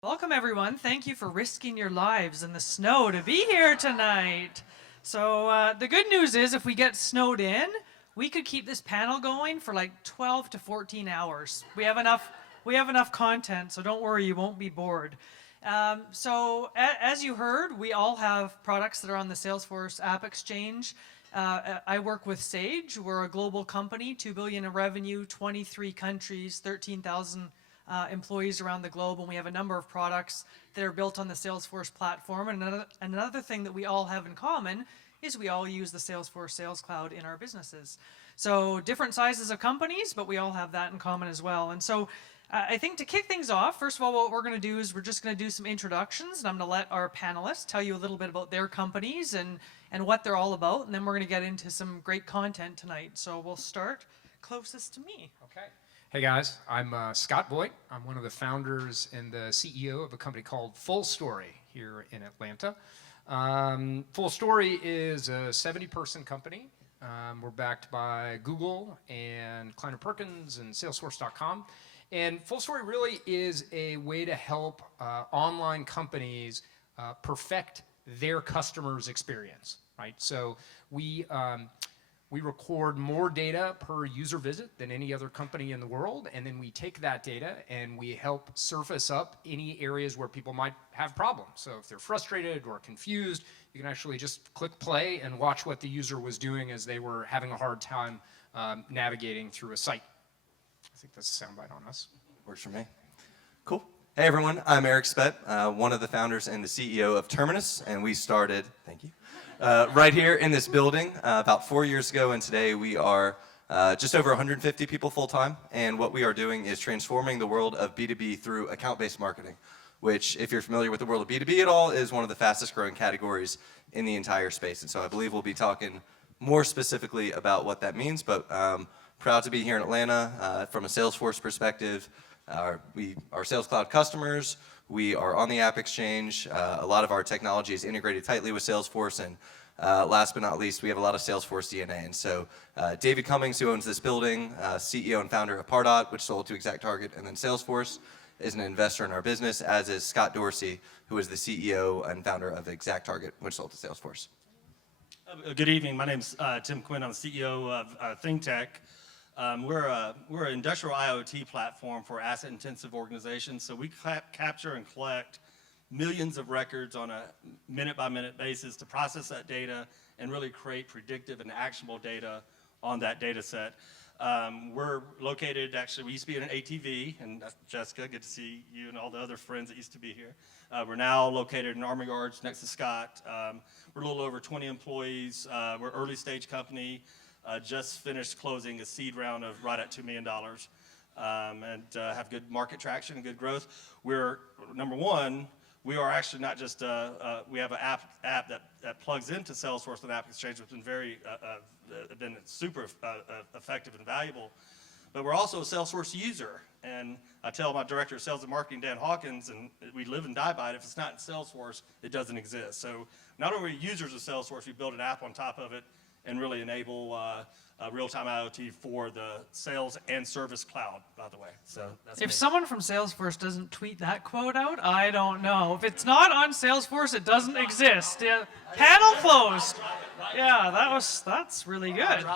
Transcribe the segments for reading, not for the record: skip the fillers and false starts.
Welcome, everyone. Thank you for risking your lives in the snow to be here tonight. So the good news is if we get snowed in, we could keep this panel going for like 12 to 14 hours. We have enough content, so don't worry, you won't be bored. As you heard, we all have products that are on the Salesforce App Exchange. I work with Sage. We're a global company, 2 billion in revenue, 23 countries, 13,000 employees around the globe, and we have a number of products that are built on the Salesforce platform. And another thing that we all have in common is we all use the Salesforce Sales Cloud in our businesses. So different sizes of companies, but we all have that in common as well. And so I think to kick things off, first of all, what we're going to do is we're just going to do some introductions, and I'm going to let our panelists tell you a little bit about their companies and what they're all about, and then we're going to get into some great content tonight. So we'll start closest to me. Okay. Hey guys, I'm Scott Voigt. I'm one of the founders and the CEO of a company called Full Story here in Atlanta. Full Story is a 70-person company. We're backed by Google and Kleiner Perkins and Salesforce.com. And Full Story really is a way to help online companies perfect their customers' experience, right? So we record more data per user visit than any other company in the world, and then we take that data and we help surface up any areas where people might have problems. So if they're frustrated or confused, you can actually just click play and watch what the user was doing as they were having a hard time navigating through a site. I think that's a soundbite on us. Works for me. Cool. Hey everyone, I'm Eric Spett, one of the founders and the CEO of Terminus, and we started, thank you, right here in this building about 4 years ago, and today we are just over 150 people full-time, and what we are doing is transforming the world of B2B through account-based marketing, which, if you're familiar with the world of B2B at all, is one of the fastest growing categories in the entire space. And so I believe we'll be talking more specifically about what that means, but proud to be here in Atlanta from a Salesforce perspective. We are Sales Cloud customers. We are on the App Exchange. A lot of our technology is integrated tightly with Salesforce, and last but not least, we have a lot of Salesforce DNA. And so David Cummings, who owns this building, CEO and founder of Pardot, which sold to ExactTarget, and then Salesforce, is an investor in our business, as is Scott Dorsey, who is the CEO and founder of ExactTarget, which sold to Salesforce. Good evening. My name's Tim Quinn. I'm the CEO of ThinkTech. We're an industrial IoT platform for asset-intensive organizations. So we capture and collect millions of records on a minute-by-minute basis to process that data and really create predictive and actionable data on that data set. We're located, actually, we used to be in an ATV, and Jessica, good to see you and all the other friends that used to be here. We're now located in Army Yards next to Scott. We're a little over 20 employees. We're an early stage company. Just finished closing a seed round of right at $2 million and have good market traction and good growth. We're, number one, we are actually not just, we have an app that plugs into Salesforce and App Exchange, which has been super effective and valuable. But we're also a Salesforce user. And I tell my director of sales and marketing, Dan Hawkins, and we live and die by it, if it's not in Salesforce, it doesn't exist. So not only are we users of Salesforce, we build an app on top of it and really enable real-time IoT for the sales and service cloud, by the way. So that's If someone from Salesforce doesn't tweet that quote out, I don't know. If it's not on Salesforce, it doesn't exist. Yeah. Panel closed. Yeah, that's really good.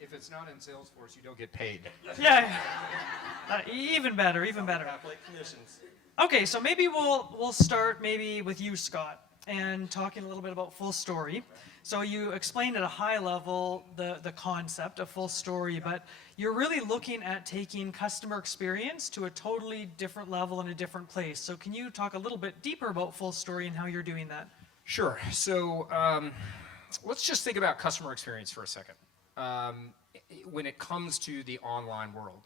If it's not in Salesforce, you don't get paid. Yeah. Even better, even better. Okay, so maybe we'll start maybe with you, Scott, and talking a little bit about Full Story. So you explained at a high level the concept of Full Story, but you're really looking at taking customer experience to a totally different level in a different place. So can you talk a little bit deeper about Full Story and how you're doing that? Sure. So let's just think about customer experience for a second. When it comes to the online world,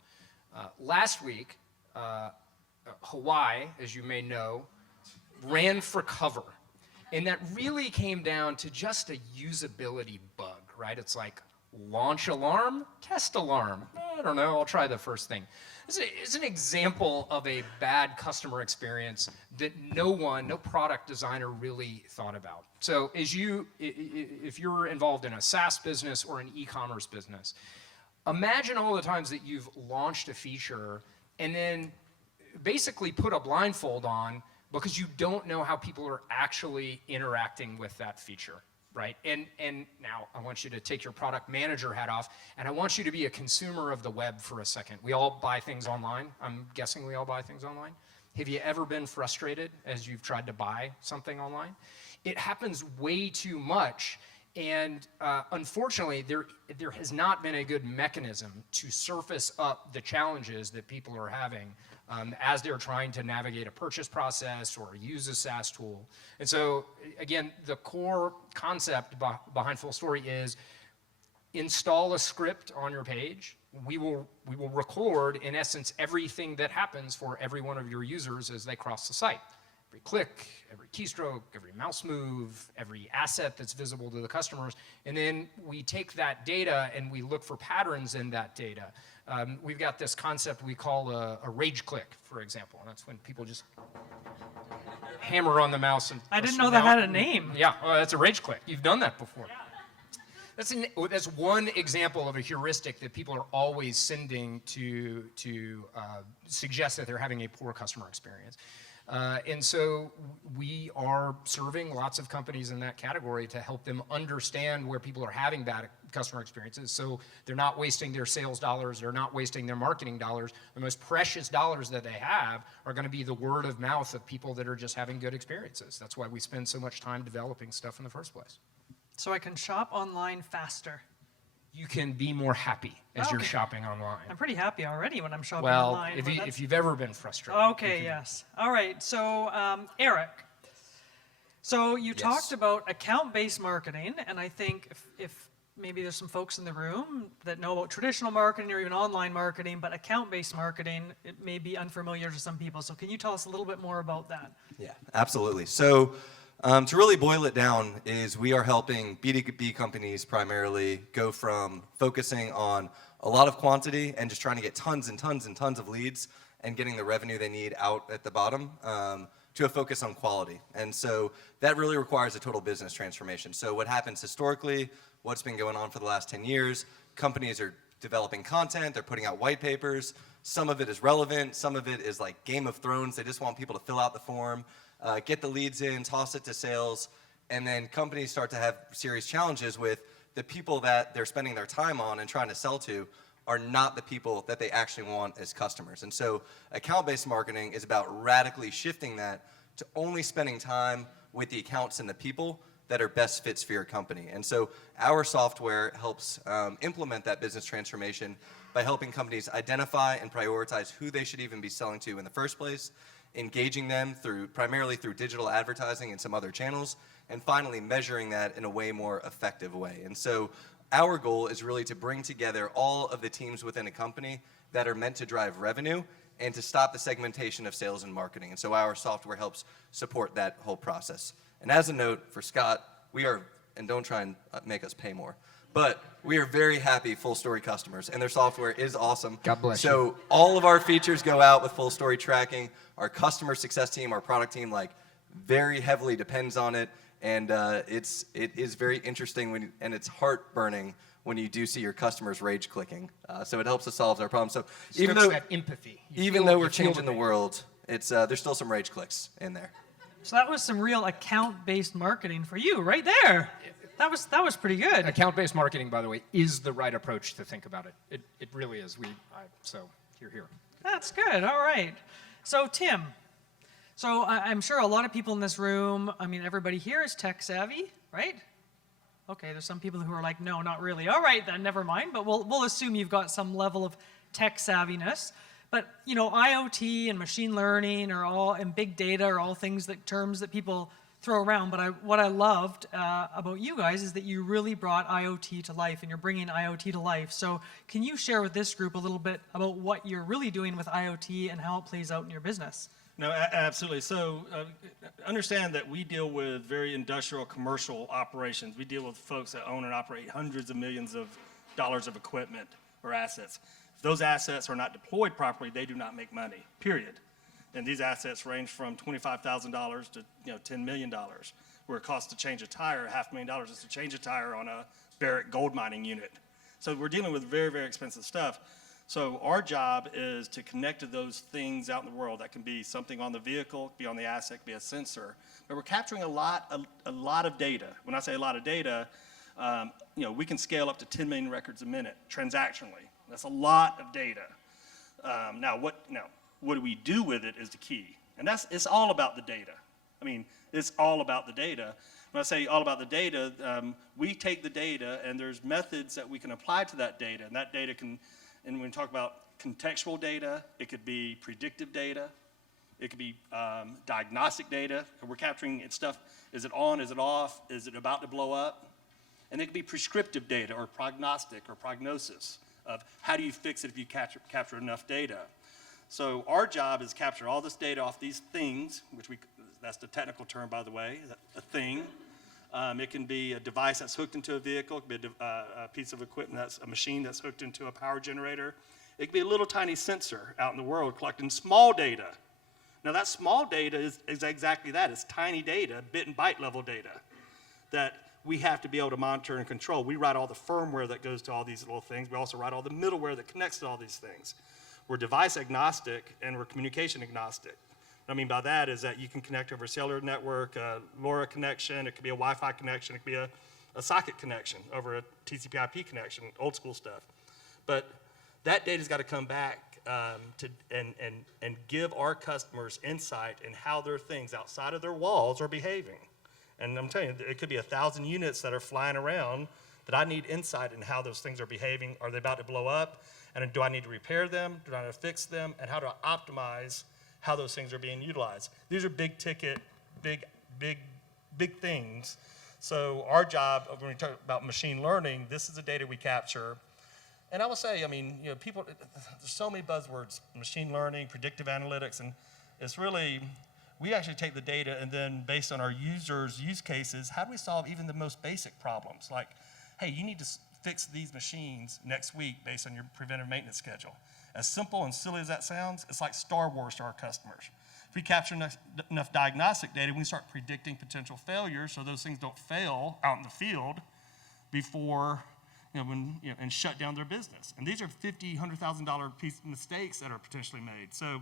last week, Hawaii, as you may know, ran for cover. And that really came down to just a usability bug, right? It's like launch alarm, test alarm. I don't know, I'll try the first thing. It's an example of a bad customer experience that no product designer really thought about. So if you're involved in a SaaS business or an e-commerce business, imagine all the times that you've launched a feature and then basically put a blindfold on because you don't know how people are actually interacting with that feature, right? And now I want you to take your product manager hat off, and I want you to be a consumer of the web for a second. We all buy things online. I'm guessing we all buy things online. Have you ever been frustrated as you've tried to buy something online? It happens way too much, and unfortunately, there has not been a good mechanism to surface up the challenges that people are having as they're trying to navigate a purchase process or use a SaaS tool. And so, again, the core concept behind Full Story is install a script on your page. We will record, in essence, everything that happens for every one of your users as they cross the site. Every click, every keystroke, every mouse move, every asset that's visible to the customers. And then we take that data and we look for patterns in that data. We've got this concept we call a rage click, for example. And that's when people just hammer on the mouse. And I didn't know that had a name. Yeah, well, that's a rage click. You've done that before. Yeah. That's one example of a heuristic that people are always sending to suggest that they're having a poor customer experience. And so we are serving lots of companies in that category to help them understand where people are having bad customer experiences. So they're not wasting their sales dollars, they're not wasting their marketing dollars. The most precious dollars that they have are going to be the word of mouth of people that are just having good experiences. That's why we spend so much time developing stuff in the first place. So I can shop online faster. You can be more happy as you're shopping online. I'm pretty happy already when I'm shopping Well, online. if you've ever been frustrated. Okay, yes. All right, so Eric, so you talked about account-based marketing, and I think if maybe there's some folks in the room that know about traditional marketing or even online marketing, but account-based marketing, it may be unfamiliar to some people. So can you tell us a little bit more about that? Yeah, absolutely. So to really boil it down is we are helping B2B companies primarily go from focusing on a lot of quantity and just trying to get tons and tons and tons of leads and getting the revenue they need out at the bottom to a focus on quality. And so that really requires a total business transformation. So what happens historically, what's been going on for the last 10 years, companies are developing content, they're putting out white papers. Some of it is relevant, some of it is like Game of Thrones. They just want people to fill out the form, get the leads in, toss it to sales, and then companies start to have serious challenges with the people that they're spending their time on and trying to sell to are not the people that they actually want as customers. And so account-based marketing is about radically shifting that to only spending time with the accounts and the people that are best fits for your company. And so our software helps implement that business transformation by helping companies identify and prioritize who they should even be selling to in the first place, engaging them primarily through digital advertising and some other channels, and finally measuring that in a way more effective way. And so our goal is really to bring together all of the teams within a company that are meant to drive revenue and to stop the segmentation of sales and marketing. And so our software helps support that whole process. And as a note for Scott, we are, and don't try and make us pay more, but we are very happy Full Story customers, and their software is awesome. God bless you. So all of our features go out with Full Story tracking. Our customer success team, our product team, very heavily depends on it, and it is very interesting and it's heartburning when you do see your customers rage clicking. So it helps us solve our problem. So even though that empathy, we're changing the world, it's there's still some rage clicks in there. So that was some real account-based marketing for you right there. That was pretty good. Account-based marketing, by the way, is the right approach to think about it. It really is. So here. That's good. All right. So Tim, I'm sure a lot of people in this room, I mean, everybody here is tech savvy, right? Okay, there's some people who are like, no, not really. All right, then, never mind. But we'll assume you've got some level of tech savviness. But IoT and machine learning and big data are all terms that people throw around. But what I loved about you guys is that you really brought IoT to life, and you're bringing IoT to life. So can you share with this group a little bit about what you're really doing with IoT and how it plays out in your business? No, absolutely. So understand that we deal with very industrial, commercial operations. We deal with folks that own and operate hundreds of millions of dollars of equipment or assets. If those assets are not deployed properly, they do not make money, period. And these assets range from $25,000 to $10 million, where it costs to change a tire, $500,000 just to change a tire on a Barrick gold mining unit. So we're dealing with very, very expensive stuff. So our job is to connect to those things out in the world. That can be something on the vehicle, be on the asset, be a sensor. But we're capturing a lot of data. When I say a lot of data, we can scale up to 10 million records a minute transactionally. That's a lot of data. Now what do we do with it is the key. And it's all about the data. I mean, it's all about the data. When I say all about the data, we take the data and there's methods that we can apply to that data. And that data can, and when we talk about contextual data, it could be predictive data. It could be diagnostic data. We're capturing stuff, is it on, is it off, is it about to blow up? And it could be prescriptive data or prognostic or prognosis of how do you fix it if you capture enough data. So our job is to capture all this data off these things, that's the technical term, by the way, a thing. It can be a device that's hooked into a vehicle. It could be a piece of equipment, that's a machine that's hooked into a power generator. It could be a little tiny sensor out in the world collecting small data. Now that small data is exactly that. It's tiny data, bit and byte level data that we have to be able to monitor and control. We write all the firmware that goes to all these little things. We also write all the middleware that connects to all these things. We're device agnostic and we're communication agnostic. What I mean by that is that you can connect over a cellular network, a LoRa connection, it could be a Wi-Fi connection, it could be a socket connection over a TCP/IP connection, old school stuff. But that data's got to come back and give our customers insight in how their things outside of their walls are behaving. And I'm telling you, it could be 1,000 units that are flying around that I need insight in how those things are behaving. Are they about to blow up? And do I need to repair them? Do I need to fix them? And how to optimize how those things are being utilized. These are big ticket, big things. So our job, when we talk about machine learning, this is the data we capture. And I will say, I mean, people, there's so many buzzwords, machine learning, predictive analytics, and it's really, we actually take the data and then based on our users' use cases, how do we solve even the most basic problems? Like, hey, you need to fix these machines next week based on your preventive maintenance schedule. As simple and silly as that sounds, it's like Star Wars to our customers. If we capture enough diagnostic data, we can start predicting potential failures so those things don't fail out in the field before, and shut down their business. And these are $50,000, $100,000 piece mistakes that are potentially made. So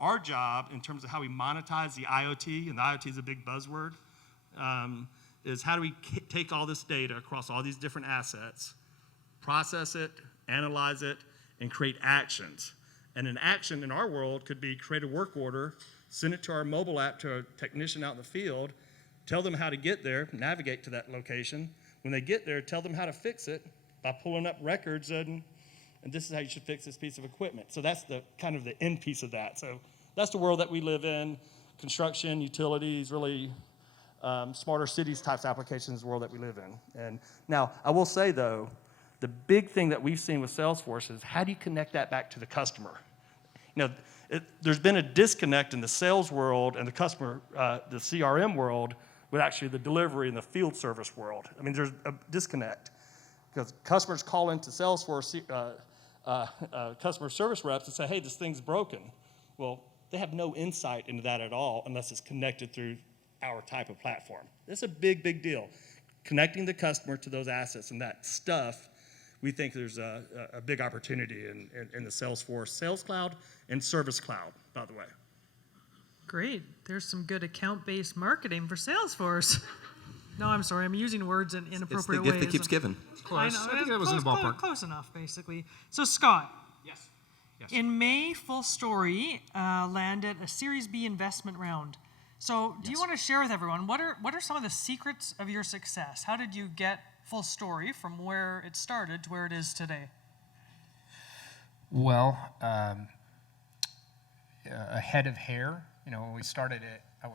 our job in terms of how we monetize the IoT, and the IoT is a big buzzword, is how do we take all this data across all these different assets, process it, analyze it, and create actions. And an action in our world could be create a work order, send it to our mobile app to a technician out in the field, tell them how to get there, navigate to that location. When they get there, tell them how to fix it by pulling up records and this is how you should fix this piece of equipment. So that's the kind of the end piece of that. So that's the world that we live in. Construction, utilities, really smarter cities types applications is the world that we live in. And now, I will say though, the big thing that we've seen with Salesforce is how do you connect that back to the customer? There's been a disconnect in the sales world and the customer, the CRM world, with actually the delivery and the field service world. I mean, there's a disconnect because customers call into Salesforce customer service reps and say, hey, this thing's broken. Well, they have no insight into that at all unless it's connected through our type of platform. It's a big, big deal. Connecting the customer to those assets and that stuff, we think there's a big opportunity in the Salesforce Sales Cloud and Service Cloud, by the way. Great. There's some good account-based marketing for Salesforce. No, I'm sorry. I'm using words in inappropriate ways. It's the gift that keeps giving. Close. I know. I think that was in the ballpark. Close enough, basically. So, Scott. Yes. In May, Full Story landed a Series B investment round. So, do you want to share with everyone what are some of the secrets of your success? How did you get Full Story from where it started to where it is today? Well, a head of hair. When we started it, I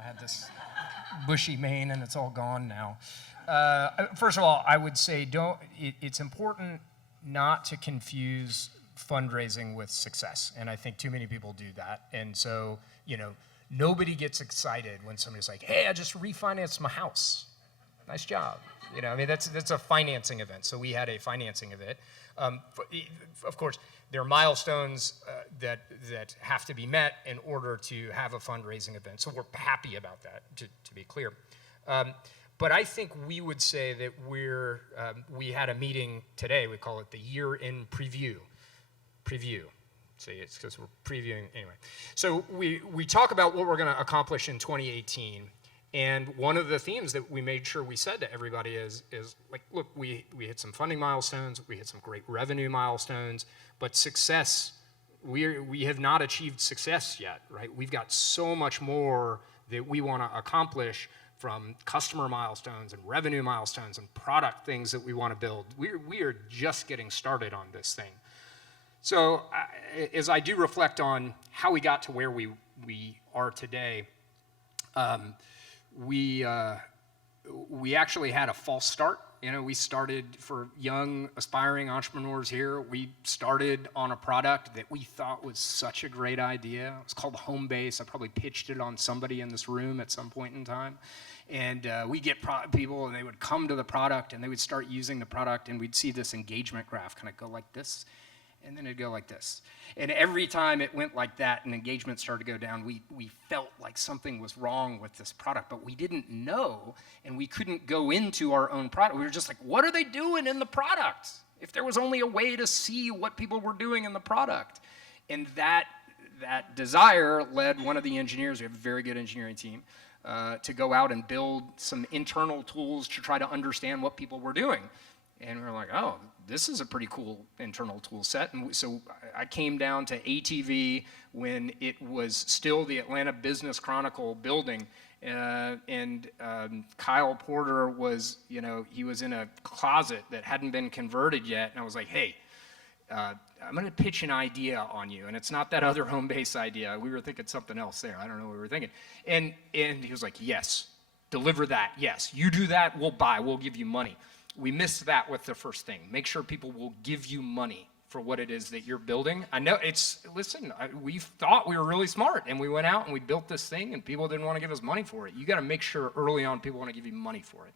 had this bushy mane, and it's all gone now. First of all, I would say it's important not to confuse fundraising with success, and I think too many people do that. And so, nobody gets excited when somebody's like, "Hey, I just refinanced my house. Nice job." That's a financing event. So we had a financing event. Of course, there are milestones that have to be met in order to have a fundraising event. So we're happy about that, to be clear. But I think we would say that we had a meeting today. We call it the year in preview. preview. See, it's because we're previewing anyway. So we talk about what we're going to accomplish in 2018, and one of the themes that we made sure we said to everybody is like, look, we hit some funding milestones, we hit some great revenue milestones, but success, we have not achieved success yet, right? We've got so much more that we want to accomplish, from customer milestones and revenue milestones and product things that we want to build. We are just getting started on this thing. So as I do reflect on how we got to where we are today, we actually had a false start. You know, we started, for young aspiring entrepreneurs here, we started on a product that we thought was such a great idea. It was called Homebase. I probably pitched it on somebody in this room at some point in time. And we get people, and they would come to the product, and they would start using the product, and we'd see this engagement graph kind of go like this, and then it'd go like this. And every time it went like that and engagement started to go down, we felt like something was wrong with this product, but we didn't know, and we couldn't go into our own product. We were just like, what are they doing in the product? If there was only a way to see what people were doing in the product. And that desire led one of the engineers, we have a very good engineering team, to go out and build some internal tools to try to understand what people were doing. And we were like, oh, this is a pretty cool internal tool set. And so I came down to ATV when it was still the Atlanta Business Chronicle building. And Kyle Porter was, he was in a closet that hadn't been converted yet. And I was like, hey, I'm going to pitch an idea on you. And it's not that other Homebase idea. We were thinking something else there. I don't know what we were thinking. And he was like, yes, deliver that. Yes, you do that, we'll give you money. We missed that with the first thing. Make sure people will give you money for what it is that you're building. I know we thought we were really smart, and we went out and we built this thing, and people didn't want to give us money for it. You got to make sure early on people want to give you money for it.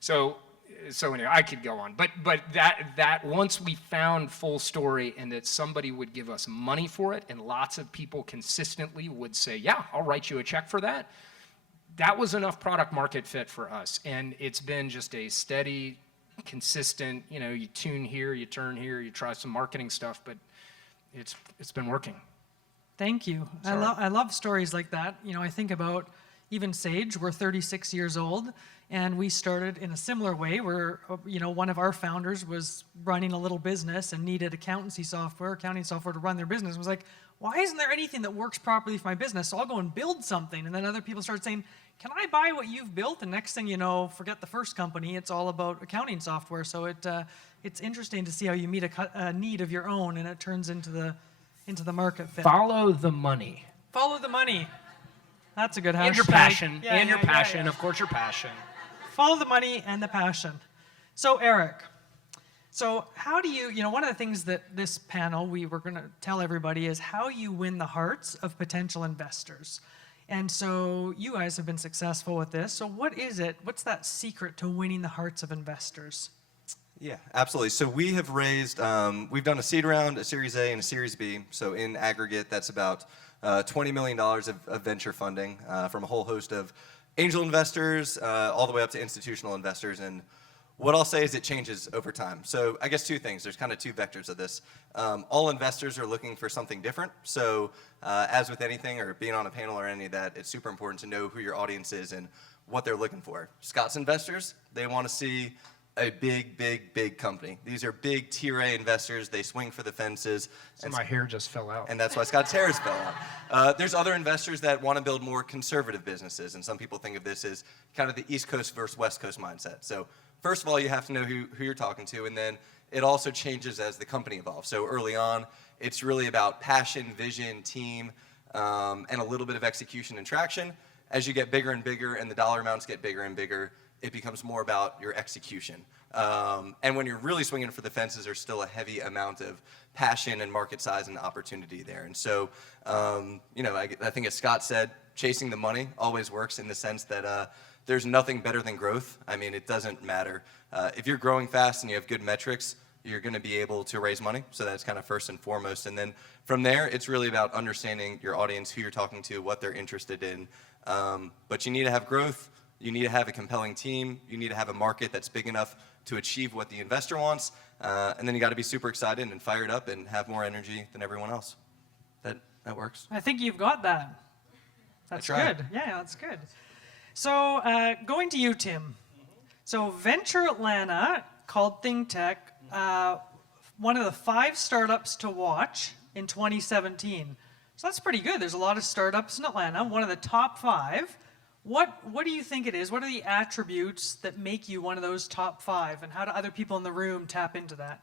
So anyway, I could go on, but that once we found full story and that somebody would give us money for it, and lots of people consistently would say, yeah, I'll write you a check for that. That was enough product market fit for us, and it's been just a steady, consistent, you tune here, you turn here, you try some marketing stuff, but it's been working. Thank you. I love stories like that. I think about even Sage. We're 36 years old, and we started in a similar way where, one of our founders was running a little business and needed accounting software to run their business. It was like, why isn't there anything that works properly for my business? So I'll go and build something. And then other people start saying, can I buy what you've built? And next thing you know, forget the first company, it's all about accounting software. So it's interesting to see how you meet a need of your own, and it turns into the market fit. Follow the money. Follow the money. That's a good hashtag. And your passion. Yeah, your passion. Of course, your passion. Follow the money and the passion. So Eric, how do you, one of the things that this panel we were going to tell everybody is how you win the hearts of potential investors. And so you guys have been successful with this. So what is it? What's that secret to winning the hearts of investors? Yeah, absolutely. So we have raised, we've done a seed round, a Series A, and a Series B. So in aggregate, that's about $20 million of venture funding from a whole host of angel investors all the way up to institutional investors. And what I'll say is it changes over time. So I guess two things. There's kind of two vectors of this. All investors are looking for something different. So as with anything or being on a panel or any of that, it's super important to know who your audience is and what they're looking for. Scott's investors, they want to see a big company. These are big Tier A investors. They swing for the fences. So my hair just fell out. And that's why Scott's hair fell out. There's other investors that want to build more conservative businesses, and some people think of this as kind of the East Coast versus West Coast mindset. So first of all, you have to know who you're talking to, and then it also changes as the company evolves. So early on, it's really about passion, vision, team, and a little bit of execution and traction. As you get bigger and bigger and the dollar amounts get bigger and bigger, it becomes more about your execution. And when you're really swinging for the fences, there's still a heavy amount of passion and market size and opportunity there. And so, I think as Scott said, chasing the money always works in the sense that there's nothing better than growth. I mean, it doesn't matter. If you're growing fast and you have good metrics, you're going to be able to raise money. So that's kind of first and foremost. And then from there, it's really about understanding your audience, who you're talking to, what they're interested in. But you need to have growth. You need to have a compelling team. You need to have a market that's big enough to achieve what the investor wants. And then you got to be super excited and fired up and have more energy than everyone else. That works. I think you've got that. That's tried. good. Yeah, that's good. So going to you, Tim. So Venture Atlanta called ThinkTech one of the 5 startups to watch in 2017. So that's pretty good. There's a lot of startups in Atlanta, one of the top 5. What do you think it is? What are the attributes that make you one of those top 5? And how do other people in the room tap into that?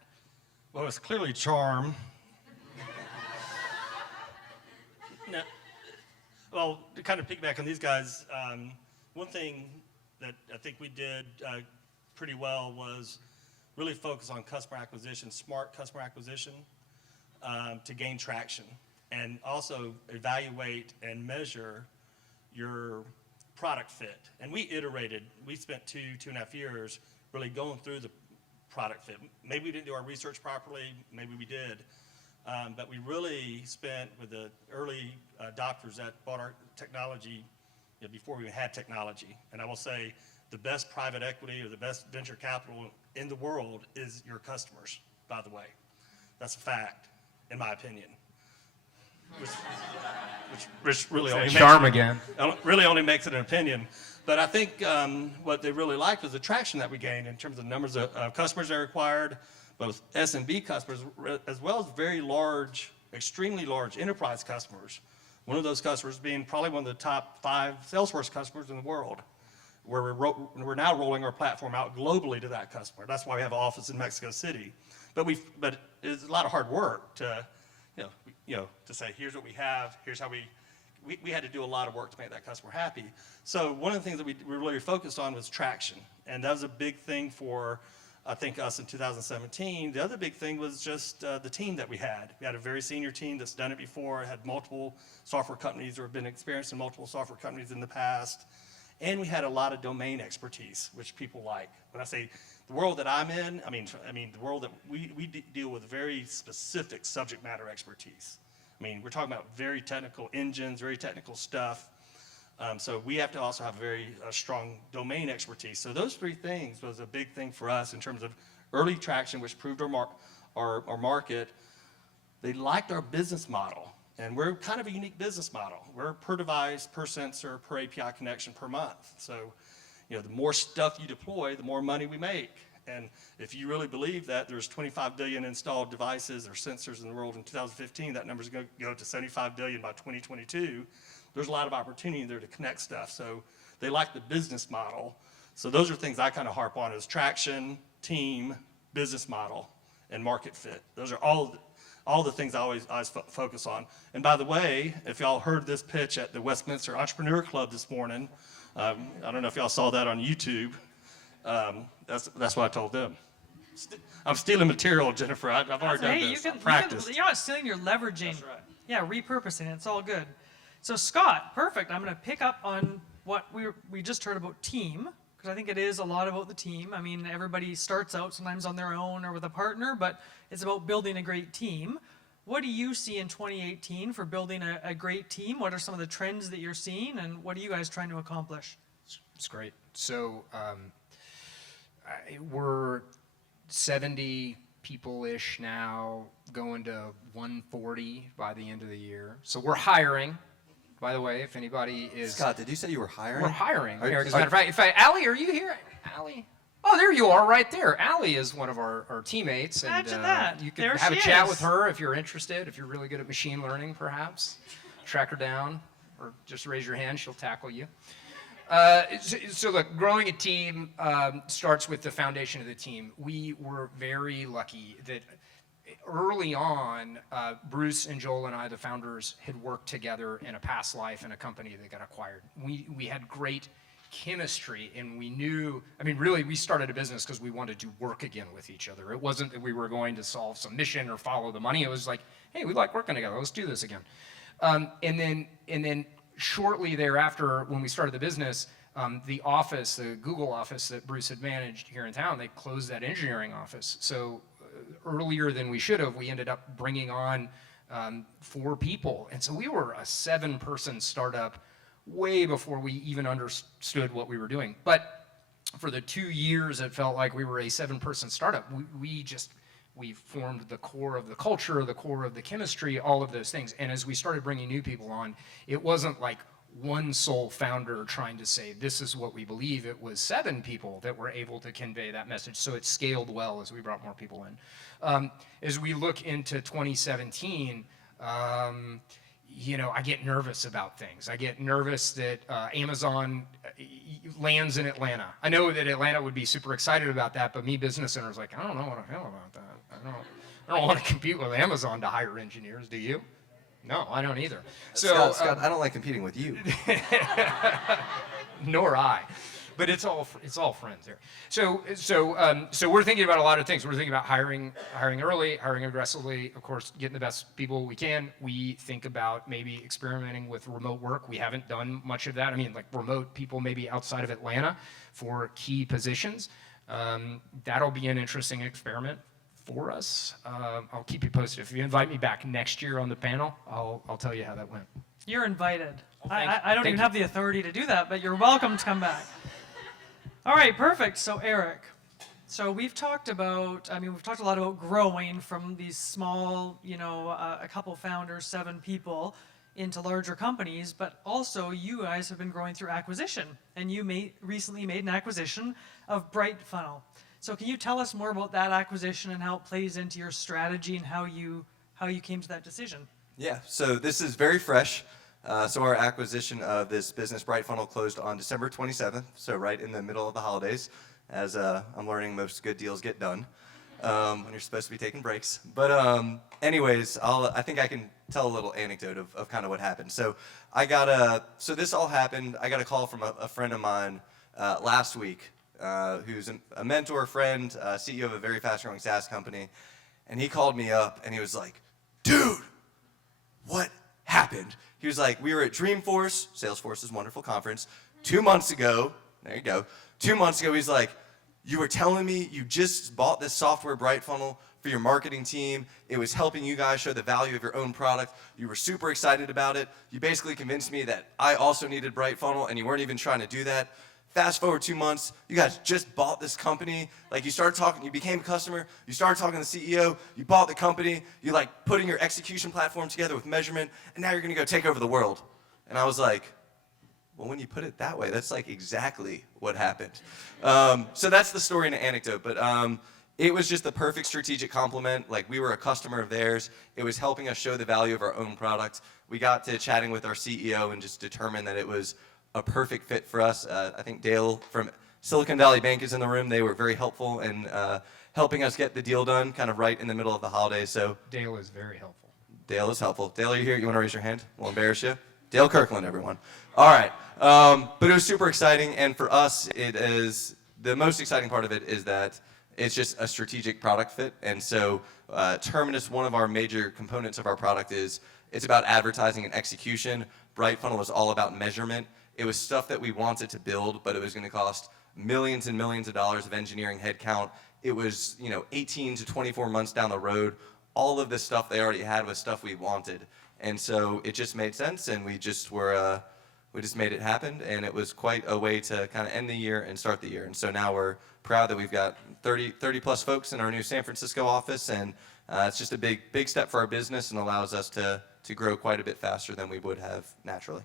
Well, it's clearly charm. No. Well, to kind of piggyback on these guys, one thing that I think we did pretty well was really focus on customer acquisition, smart customer acquisition, to gain traction, and also evaluate and measure your product fit. And we iterated. We spent 2.5 years really going through the product fit. Maybe we didn't do our research properly, maybe we did. But we really spent with the early adopters that bought our technology before we had technology. And I will say the best private equity or the best venture capital in the world is your customers, by the way. That's a fact, in my opinion. Which really only Charm again. really only makes it an opinion. But I think what they really liked was the traction that we gained in terms of numbers of customers they acquired, both SMB customers as well as very large, extremely large enterprise customers. One of those customers being probably one of the top 5 Salesforce customers in the world, where we're now rolling our platform out globally to that customer. That's why we have an office in Mexico City. But it's a lot of hard work to, to say, here's what we have, here's how we had to do a lot of work to make that customer happy. So one of the things that we really focused on was traction. And that was a big thing for, I think, us in 2017. The other big thing was just the team that we had. We had a very senior team that's done it before, had multiple software companies or have been experienced in multiple software companies in the past. And we had a lot of domain expertise, which people like. When I say the world that I'm in, I mean the world that we deal with very specific subject matter expertise. I mean, we're talking about very technical engines, very technical stuff. So we have to also have very strong domain expertise. So those 3 things was a big thing for us in terms of early traction, which proved our market. They liked our business model. And we're kind of a unique business model. We're per device, per sensor, per API connection per month. So, the more stuff you deploy, the more money we make. And if you really believe that there's 25 billion installed devices or sensors in the world in 2015, that number's going to go to 75 billion by 2022. There's a lot of opportunity there to connect stuff. So they like the business model. So those are things I kind of harp on: is traction, team, business model, and market fit. Those are all the things I always focus on. And by the way, if y'all heard this pitch at the Westminster Entrepreneur Club this morning, I don't know if y'all saw that on YouTube. That's what I told them. I'm stealing material, Jennifer. I've already done this. Practice. You're not stealing, you're leveraging. That's right. Yeah, repurposing it. It's all good. So Scott, perfect. I'm going to pick up on what we just heard about team, because I think it is a lot about the team. I mean, everybody starts out sometimes on their own or with a partner, but it's about building a great team. What do you see in 2018 for building a great team? What are some of the trends that you're seeing, and what are you guys trying to accomplish? It's great. So we're 70 people-ish now, going to 140 by the end of the year. So we're hiring. By the way, if anybody is... Scott, did you say you were hiring? We're hiring, Eric. As a matter of fact, Allie, are you here? Allie? Oh, there you are, right there. Allie is one of our teammates. Imagine and that. You can There have a she chat is. with her if you're interested, if you're really good at machine learning, perhaps. Track her down, or just raise your hand, she'll tackle you. So look, growing a team starts with the foundation of the team. We were very lucky that early on, Bruce and Joel and I, the founders, had worked together in a past life in a company that got acquired. We had great chemistry, and we knew, I mean, really, we started a business because we wanted to work again with each other. It wasn't that we were going to solve some mission or follow the money. It was like, hey, we like working together. Let's do this again. And then shortly thereafter, when we started the business, the office, the Google office that Bruce had managed here in town, they closed that engineering office. So earlier than we should have, we ended up bringing on 4 people. And so we were a 7-person startup way before we even understood what we were doing. But for the 2 years, it felt like we were a 7-person startup. We just we formed the core of the culture, the core of the chemistry, all of those things. And as we started bringing new people on, it wasn't like one sole founder trying to say, this is what we believe. It was 7 people that were able to convey that message. So it scaled well as we brought more people in. As we look into 2017, you know, I get nervous about things. I get nervous that Amazon lands in Atlanta. I know that Atlanta would be super excited about that, but me, business owners, like, I don't know what the hell about that. I don't want to compete with Amazon to hire engineers. Do you? No, I don't either. So Scott, I don't like competing with you. nor I. But it's all friends here. So we're thinking about a lot of things. We're thinking about hiring early, hiring aggressively, of course, getting the best people we can. We think about maybe experimenting with remote work. We haven't done much of that. I mean, like remote people maybe outside of Atlanta for key positions. That'll be an interesting experiment for us. I'll keep you posted. If you invite me back next year on the panel, I'll tell you how that went. You're invited. Well, I don't even have the authority to do that, but you're welcome to come back. All right, perfect. So Eric, we've talked a lot about growing from these small, a couple founders, 7 people, into larger companies, but also you guys have been growing through acquisition, and you recently made an acquisition of BrightFunnel. So can you tell us more about that acquisition and how it plays into your strategy and how you came to that decision? Yeah, so this is very fresh. So our acquisition of this business, BrightFunnel, closed on December 27th, so right in the middle of the holidays, as I'm learning most good deals get done when you're supposed to be taking breaks. But anyways, I think I can tell a little anecdote of kind of what happened. So so this all happened, I got a call from a friend of mine last week, who's a mentor, friend, CEO of a very fast-growing SaaS company, and he called me up and he was like, dude, what happened? He was like, we were at Dreamforce, Salesforce's wonderful conference, 2 months ago. There you go. 2 months ago, he's like, you were telling me you just bought this software, BrightFunnel, for your marketing team. It was helping you guys show the value of your own product. You were super excited about it. You basically convinced me that I also needed BrightFunnel, and you weren't even trying to do that. Fast forward 2 months, you guys just bought this company. Like you started talking, you became a customer, you started talking to the CEO, you bought the company, you like putting your execution platform together with measurement, and now you're gonna go take over the world. And I was like, well, when you put it that way, that's like exactly what happened. So that's the story and an anecdote, but it was just the perfect strategic complement. Like we were a customer of theirs. It was helping us show the value of our own product. We got to chatting with our CEO and just determined that it was a perfect fit for us. I think Dale from Silicon Valley Bank is in the room. They were very helpful in helping us get the deal done kind of right in the middle of the holidays. So Dale is very helpful. Dale is helpful. Dale, are you here? You want to raise your hand? We'll embarrass you. Dale Kirkland, everyone. All right. But it was super exciting. And for us, it is the most exciting part of it is that it's just a strategic product fit. And so Terminus, one of our major components of our product is it's about advertising and execution. BrightFunnel is all about measurement. It was stuff that we wanted to build, but it was going to cost millions and millions of dollars of engineering headcount. It was, 18 to 24 months down the road. All of this stuff they already had was stuff we wanted. And so it just made sense, and we just made it happen, and it was quite a way to kind of end the year and start the year. And so now we're proud that we've got 30 plus folks in our new San Francisco office, and it's just a big step for our business and allows us to grow quite a bit faster than we would have naturally.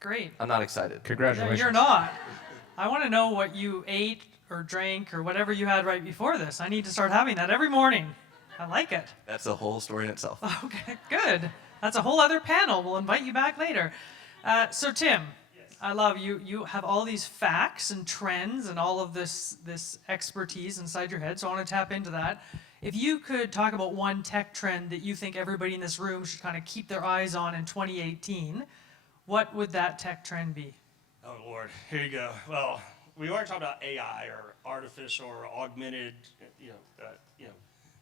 Great. I'm not excited. Congratulations. No, you're not. I want to know what you ate or drank or whatever you had right before this. I need to start having that every morning. I like it. That's a whole story in itself. Okay, good. That's a whole other panel. We'll invite you back later. So Tim, yes. I love you. You have all these facts and trends and all of this expertise inside your head. So I want to tap into that. If you could talk about one tech trend that you think everybody in this room should kind of keep their eyes on in 2018, what would that tech trend be? Oh, Lord. Here you go. Well, we already talked about AI or artificial or augmented,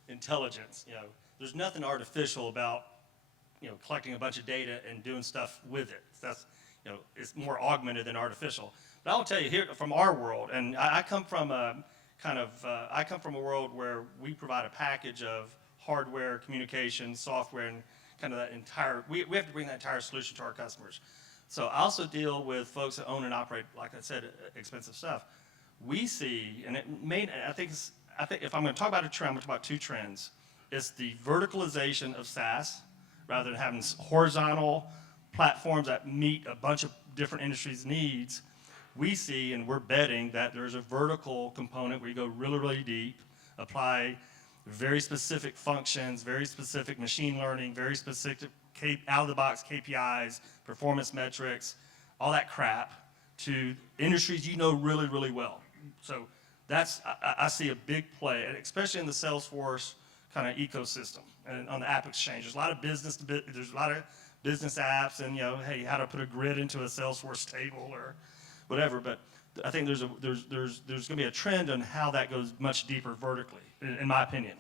intelligence. There's nothing artificial about, collecting a bunch of data and doing stuff with it. That's, it's more augmented than artificial. But I'll tell you here from our world, and I come from a world where we provide a package of hardware, communication, software, and kind of that entire, we have to bring that entire solution to our customers. So I also deal with folks that own and operate, like I said, expensive stuff. We see, and I I think if I'm going to talk about a trend, I'm going to talk about two trends. It's the verticalization of SaaS, rather than having horizontal platforms that meet a bunch of different industries' needs. We see, and we're betting, that there's a vertical component where you go really, really deep, apply very specific functions, very specific machine learning, very specific out-of-the-box KPIs, performance metrics, all that crap to industries you know really, really well. So that's, I see a big play, and especially in the Salesforce kind of ecosystem and on the App Exchange. There's a lot of business apps, and hey, how to put a grid into a Salesforce table or whatever. But I think there's going to be a trend on how that goes much deeper vertically, in my opinion.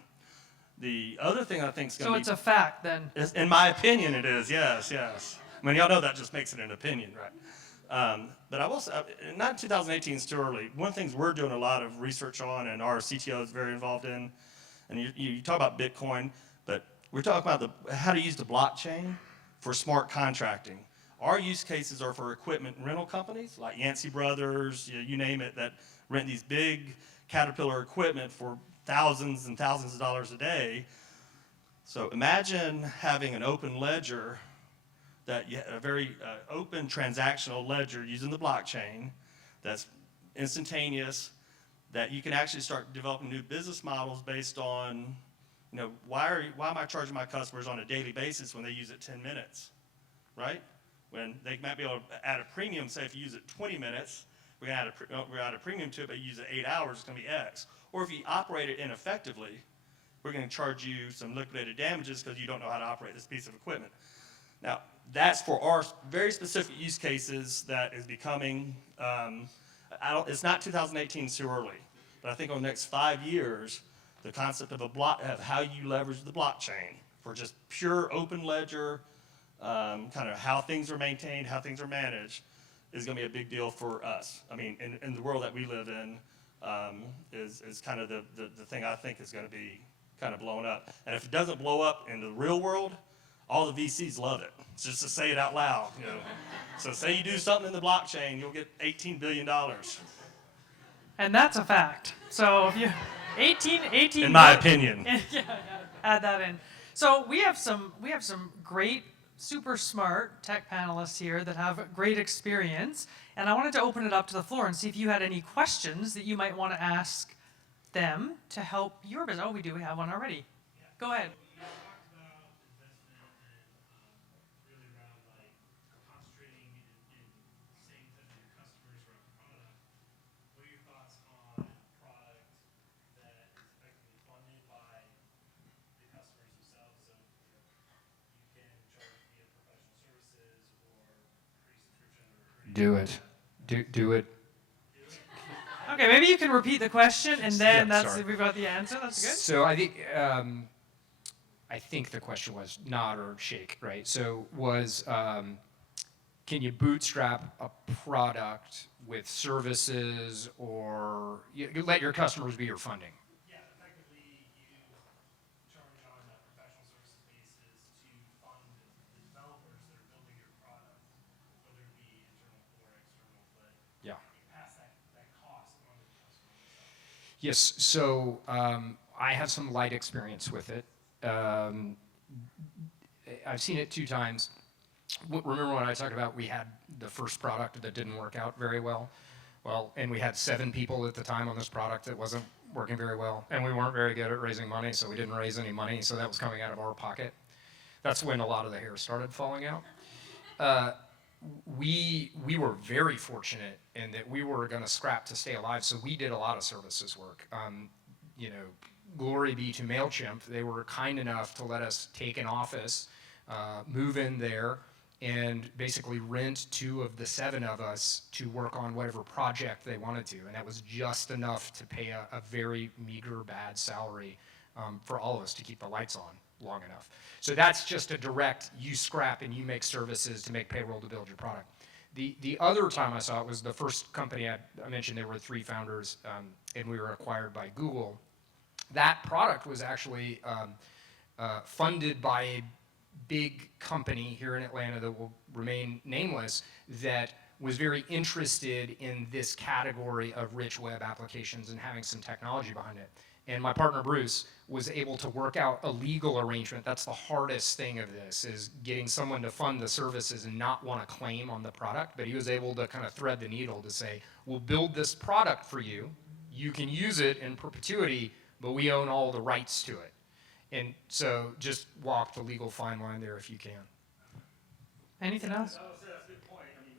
The other thing I think is going to be... So it's a fact then? In my opinion, it is, yes. I mean, y'all know that just makes it an opinion, right? But I will say, not 2018 is too early. One of the things we're doing a lot of research on, and our CTO is very involved in, and you talk about Bitcoin, but we're talking about how to use the blockchain for smart contracting. Our use cases are for equipment rental companies, like Yancey Brothers, you name it, that rent these big Caterpillar equipment for thousands and thousands of dollars a day. So imagine having an open ledger, a very open transactional ledger using the blockchain that's instantaneous, that you can actually start developing new business models based on, why am I charging my customers on a daily basis when they use it 10 minutes, right? When they might be able to add a premium, say if you use it 20 minutes, we're going to add a premium to it, but you use it 8 hours, it's going to be X. Or if you operate it ineffectively, we're going to charge you some liquidated damages because you don't know how to operate this piece of equipment. Now, that's for our very specific use cases that is becoming, it's not 2018, it's too early. But I think over the next 5 years, the concept of of how you leverage the blockchain for just pure open ledger, kind of how things are maintained, how things are managed, is going to be a big deal for us. I mean, in the world that we live in, is kind of the thing I think is going to be kind of blown up. And if it doesn't blow up in the real world, all the VCs love it. It's just to say it out loud, So say you do something in the blockchain, you'll get $18 billion. And that's a fact. So if you 18 In my opinion. yeah, add that in. So we have some great, super smart tech panelists here that have great experience, and I wanted to open it up to the floor and see if you had any questions that you might want to ask them to help your business. Oh, we have one already. Go ahead. Do it. Do it. Okay, maybe you can repeat the question, and then sorry. we've got the answer. That's good. So I think the question was nod or shake, right? So can you bootstrap a product with services, or you let your customers be your funding? Yeah, effectively, you charge on a professional services basis to fund the developers that are building your product, whether it be internal or external, but Yeah. you pass that cost on to the customer themselves. Yes. So I have some light experience with it. I've seen it 2 times. Remember when I talked about we had the first product that didn't work out very well? Well, and we had 7 people at the time on this product that wasn't working very well, and we weren't very good at raising money, so we didn't raise any money, so that was coming out of our pocket. That's when a lot of the hair started falling out. We were very fortunate in that we were going to scrap to stay alive, so we did a lot of services work. Glory be to MailChimp. They were kind enough to let us take an office, move in there, and basically rent 2 of the 7 of us to work on whatever project they wanted to. And that was just enough to pay a very meager, bad salary for all of us to keep the lights on long enough. So that's just a direct, you scrap and you make services to make payroll to build your product. The other time I saw it was the first company I mentioned. There were 3 founders, and we were acquired by Google. That product was actually funded by a big company here in Atlanta that will remain nameless, that was very interested in this category of rich web applications and having some technology behind it. And my partner Bruce was able to work out a legal arrangement. That's the hardest thing of this, is getting someone to fund the services and not want to claim on the product. But he was able to kind of thread the needle to say, we'll build this product for you. You can use it in perpetuity, but we own all the rights to it. And so just walk the legal fine line there if you can. Anything else? I would say that's a good point. I mean,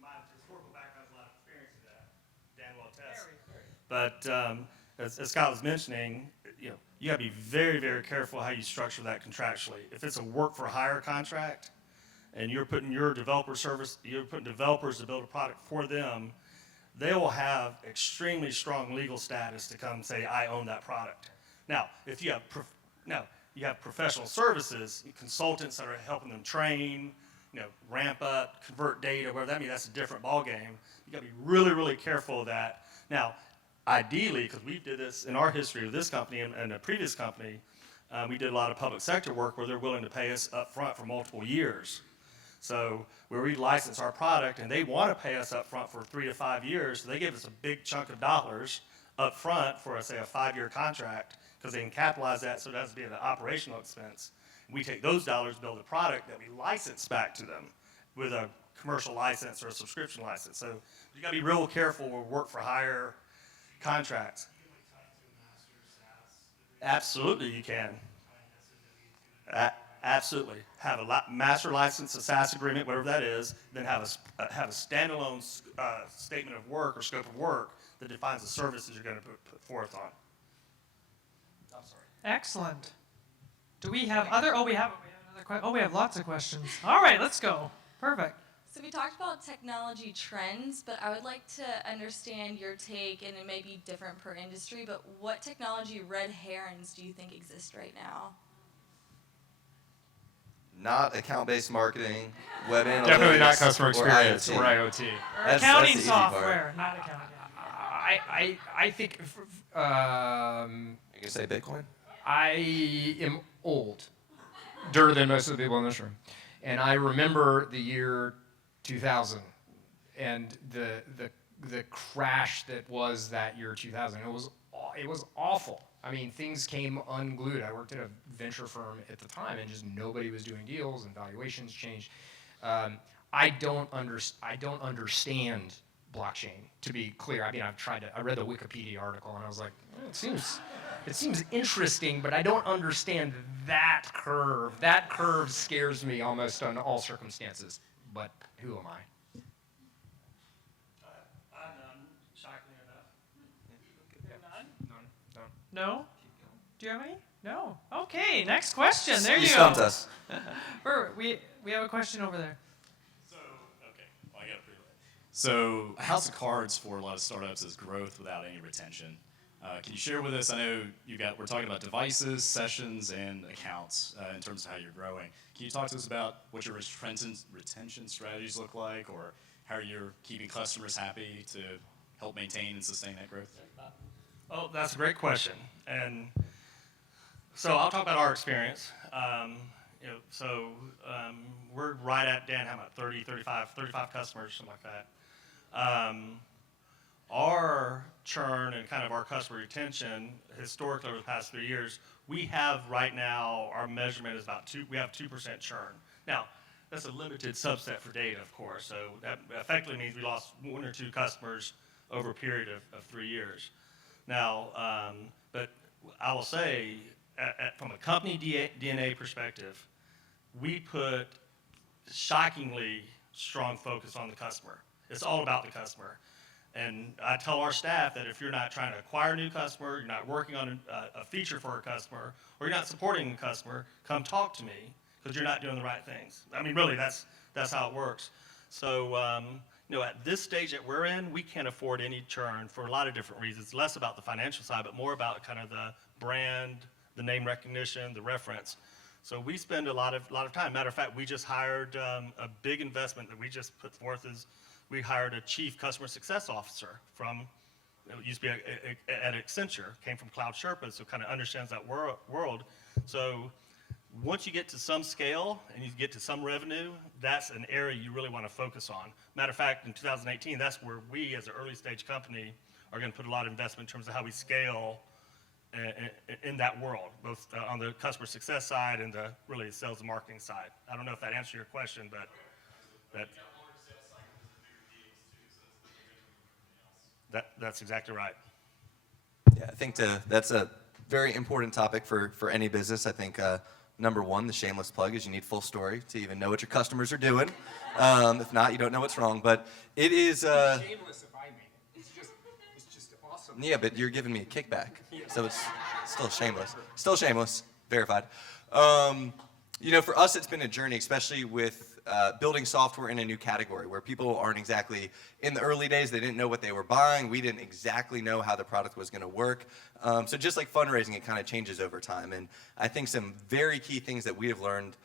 my historical background has a lot of experience in that. Dan will attest. But as Scott was mentioning, you got to be very, very careful how you structure that contractually. If it's a work for hire contract, and you're putting your developer service, you're putting developers to build a product for them, they will have extremely strong legal status to come say, I own that product. Now, if you have professional services, consultants that are helping them train, ramp up, convert data, whatever that means, that's a different ballgame. You got to be really, really careful of that. Now, ideally, because we did this in our history with this company and a previous company, we did a lot of public sector work where they're willing to pay us up front for multiple years. So where we license our product and they want to pay us up front for 3 to 5 years, so they give us a big chunk of dollars up front for, say, a 5-year contract, because they can capitalize that so it doesn't be an operational expense. We take those dollars, build a product that we license back to them with a commercial license or a subscription license. So you got to be real careful with work for hire contracts. Absolutely, you can. Absolutely. Have a master license, a SaaS agreement, whatever that is, then have a standalone statement of work or scope of work that defines the services you're going to put forth on. I'm sorry. Excellent. Do we have other? We have another question. We have lots of questions. All right, let's go. Perfect. So we talked about technology trends, but I would like to understand your take, and it may be different per industry, but what technology red herrings do you think exist right now? Not account-based marketing, web analytics, Definitely not customer experience or or IoT. IoT. Or That's accounting the easy part. software, not accounting. I think You can say Bitcoin? I am old, older than most of the people in this room, and I remember the year 2000 and the crash that was that year 2000. It was awful. I mean, things came unglued. I worked at a venture firm at the time, and just nobody was doing deals, and valuations changed. I don't understand blockchain, to be clear. I mean, I read the Wikipedia article, and I was like, it seems interesting, but I don't understand that curve. That curve scares me almost on all circumstances. But who am I? None, shockingly enough. None. No? Do you have any? No. Okay, next question. There you You go. stumped us. Bert, we have a question over there. So, okay, well, I got it pretty late. So, a house of cards for a lot of startups is growth without any retention. Can you share with us, I know we're talking about devices, sessions, and accounts in terms of how you're growing. Can you talk to us about what your retention strategies look like, or how you're keeping customers happy to help maintain and sustain that growth? Oh, that's a great question. And so I'll talk about our experience. We're right at, Dan, how about 35 customers, something like that. Our churn and kind of our customer retention, historically over the past 3 years, we have right now, our measurement is we have 2% churn. Now, that's a limited subset for data, of course. So that effectively means we lost 1 or 2 customers over a period of 3 years. Now, but I will say, from a company DNA perspective, we put shockingly strong focus on the customer. It's all about the customer. And I tell our staff that if you're not trying to acquire a new customer, you're not working on a feature for a customer, or you're not supporting a customer, come talk to me, because you're not doing the right things. I mean, really, that's how it works. So, at this stage that we're in, we can't afford any churn for a lot of different reasons. Less about the financial side, but more about kind of the brand, the name recognition, the reference. So we spend a lot of time. Matter of fact, we just hired a big investment that we just put forth is we hired a chief customer success officer from, it used to be at Accenture, came from Cloud Sherpa, so kind of understands that world. So once you get to some scale and you get to some revenue, that's an area you really want to focus on. Matter of fact, in 2018, that's where we as an early stage company are going to put a lot of investment in terms of how we scale in that world, both on the customer success side and the really sales and marketing side. I don't know if that answered your question, but that's exactly right. Yeah, I think that's a very important topic for any business. I think number one, the shameless plug, is you need full story to even know what your customers are doing. If not, you don't know what's wrong. But it is. Shameless if I made it. It's just awesome. Yeah, but you're giving me a kickback, so it's still shameless. Still shameless, verified. For us, it's been a journey, especially with building software in a new category where people aren't exactly, in the early days, they didn't know what they were buying. We didn't exactly know how the product was going to work. So just like fundraising, it kind of changes over time. And I think some very key things that we have learned,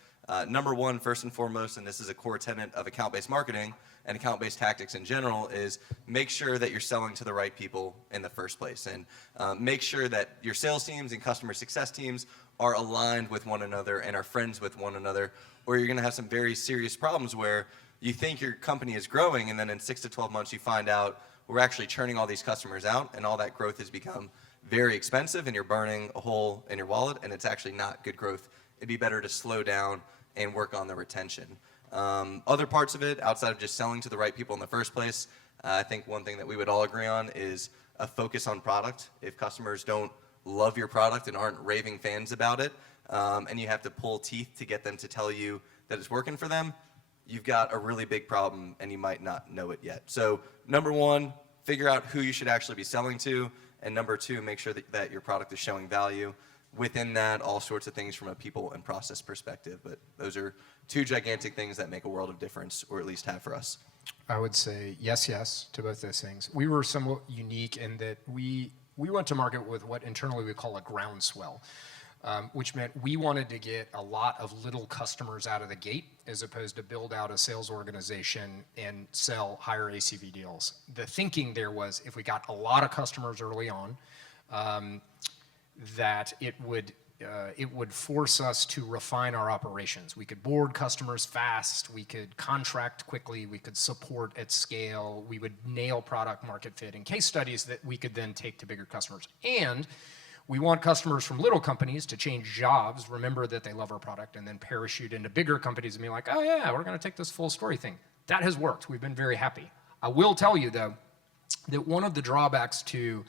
number one, first and foremost, and this is a core tenet of account-based marketing and account-based tactics in general, is make sure that you're selling to the right people in the first place. And make sure that your sales teams and customer success teams are aligned with one another and are friends with one another, or you're going to have some very serious problems where you think your company is growing, and then in 6 to 12 months you find out we're actually churning all these customers out, and all that growth has become very expensive, and you're burning a hole in your wallet, and it's actually not good growth. It'd be better to slow down and work on the retention. Other parts of it, outside of just selling to the right people in the first place, I think one thing that we would all agree on is a focus on product. If customers don't love your product and aren't raving fans about it, and you have to pull teeth to get them to tell you that it's working for them, you've got a really big problem, and you might not know it yet. So number one, figure out who you should actually be selling to, and number two, make sure that your product is showing value. Within that, all sorts of things from a people and process perspective, but those are two gigantic things that make a world of difference, or at least have for us. I would say yes to both those things. We were somewhat unique in that we went to market with what internally we call a groundswell, which meant we wanted to get a lot of little customers out of the gate as opposed to build out a sales organization and sell higher ACV deals. The thinking there was if we got a lot of customers early on, that it would force us to refine our operations. We could board customers fast, we could contract quickly, we could support at scale, we would nail product market fit and case studies that we could then take to bigger customers. And we want customers from little companies to change jobs, remember that they love our product, and then parachute into bigger companies and be like, oh yeah, we're gonna take this full story thing. That has worked, we've been very happy. I will tell you though, that one of the drawbacks to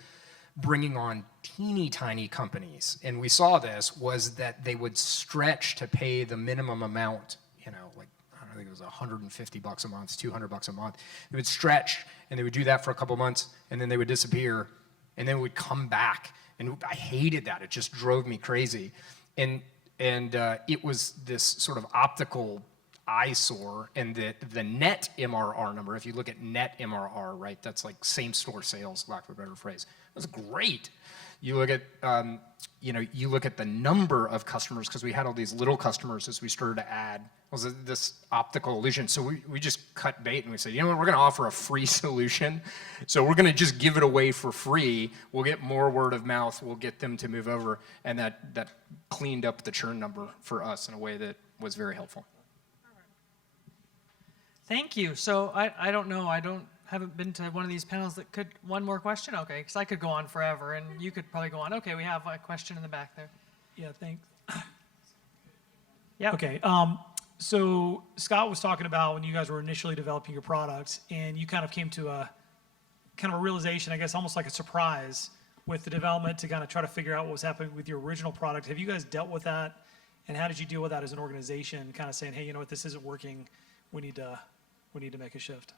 bringing on teeny tiny companies, and we saw this, was that they would stretch to pay the minimum amount, like, I don't think it was $150 a month, $200 a month. They would stretch, and they would do that for a couple months, and then they would disappear, and then would come back. And I hated that. It just drove me crazy. And it was this sort of optical eyesore, and the net MRR number, if you look at net MRR, right, that's like same store sales, lack of a better phrase. It was great. You look at, you look at the number of customers, because we had all these little customers as we started to add. It was this optical illusion. So we just cut bait and we said, you know what, we're going to offer a free solution. So we're going to just give it away for free. We'll get more word of mouth. We'll get them to move over. And that cleaned up the churn number for us in a way that was very helpful. Thank you. So I don't know. Haven't been to one of these panels that could. One more question? Okay, because I could go on forever, and you could probably go on. Okay, we have a question in the back there. Yeah, thanks. Yeah. Okay. So Scott was talking about when you guys were initially developing your products, and you kind of came to a realization, I guess, almost like a surprise with the development to kind of try to figure out what was happening with your original product. Have you guys dealt with that, and how did you deal with that as an organization? Kind of saying, hey, you know what, this isn't working. We need to make a shift.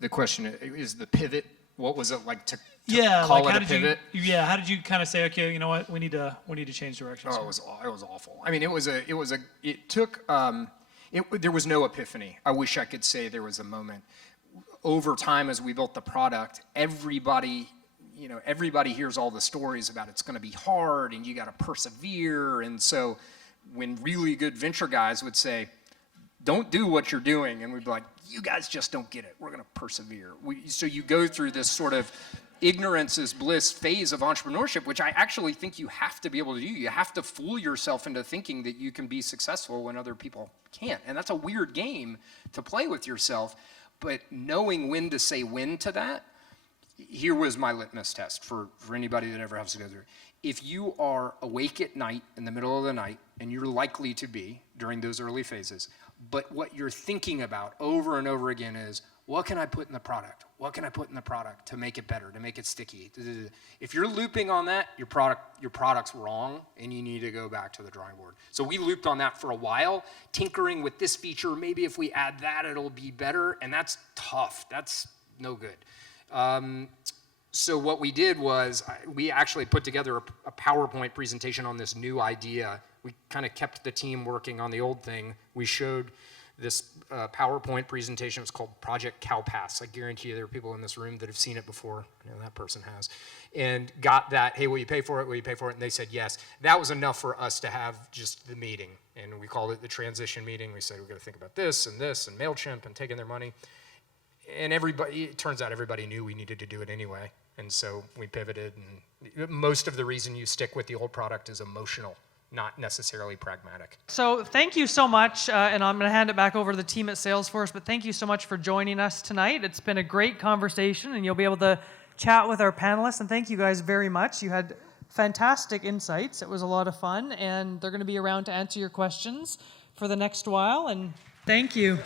The question is the pivot. What was it like to like call it how a did pivot? how did you kind of say, okay, you know what, we need to change directions? Oh, it was awful. I mean, there was no epiphany. I wish I could say there was a moment. Over time, as we built the product, everybody hears all the stories about it's going to be hard and you got to persevere. And so when really good venture guys would say, don't do what you're doing, and we'd be like, you guys just don't get it. We're going to persevere. So you go through this sort of ignorance is bliss phase of entrepreneurship, which I actually think you have to be able to do. You have to fool yourself into thinking that you can be successful when other people can't. And that's a weird game to play with yourself. But knowing when to say when to that, here was my litmus test for anybody that ever has to go through. If you are awake at night, in the middle of the night, and you're likely to be during those early phases, but what you're thinking about over and over again is, what can I put in the product? What can I put in the product to make it better, to make it sticky? If you're looping on that, your product's wrong, and you need to go back to the drawing board. So we looped on that for a while, tinkering with this feature. Maybe if we add that, it'll be better, and that's tough. That's no good. So what we did was we actually put together a PowerPoint presentation on this new idea. We kind of kept the team working on the old thing. We showed this PowerPoint presentation. It's called Project CowPass. I guarantee you there are people in this room that have seen it before. I know that person has. And got that, hey, will you pay for it? Will you pay for it? And they said yes. That was enough for us to have just the meeting. And we called it the transition meeting. We said, we're going to think about this and MailChimp and taking their money. And everybody, it turns out everybody knew we needed to do it anyway. And so we pivoted. And most of the reason you stick with the old product is emotional, not necessarily pragmatic. So thank you so much, and I'm going to hand it back over to the team at Salesforce, but thank you so much for joining us tonight. It's been a great conversation, and you'll be able to chat with our panelists, and thank you guys very much. You had fantastic insights. It was a lot of fun, and they're going to be around to answer your questions for the next while, and thank you.